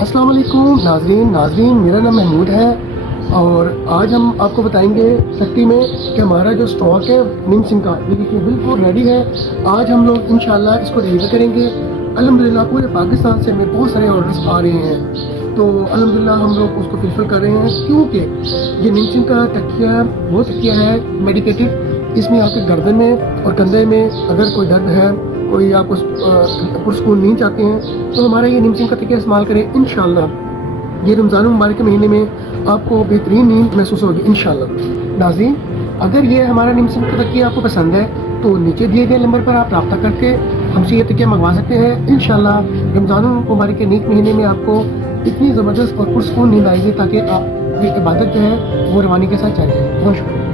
السلام علیکم ناظرین میرا نام محمود ہے اور آج ہم آپ کو بتائیں گے فیکٹری میں کہ ہمارا جو اسٹاک ہے نیم سم کا دیکھیے بالکل ریڈی ہے. آج ہم لوگ انشاءاللہ اس کو ڈلیور کریں گے. الحمدللہ پورے پاکستان سے ہمیں بہت سارے آرڈرز آ رہے ہیں تو الحمدللہ ہم لوگ اس کو فلفل کر رہے ہیں کیونکہ یہ نیم سم کا تکیہ وہ تکیہ ہے میڈیکیٹڈ. اس میں آپ کے گردن میں اور کندھے میں اگر کوئی درد ہے, کوئی آپ کو پرسکون نیند چاہتے ہیں تو ہمارا یہ نیم سم کا تکیہ استعمال کریں. انشاءاللہ یہ رمضان المبارک کے مہینے میں آپ کو بہترین نیند محسوس ہوگی انشاءاللہ. ناظرین اگر یہ ہمارا نیم سم کا تکیہ آپ کو پسند ہے تو نیچے دیے گئے نمبر پر آپ رابطہ کر کے ہم سے یہ تکیہ منگوا سکتے ہیں. انشاءاللہ رمضان المبارک کے نیک مہینے میں آپ کو اتنی زبردست اور پرسکون نیند آئے گی تاکہ آپ کی عبادت جو ہے وہ روانی کے ساتھ چل جائے. بہت شکریہ.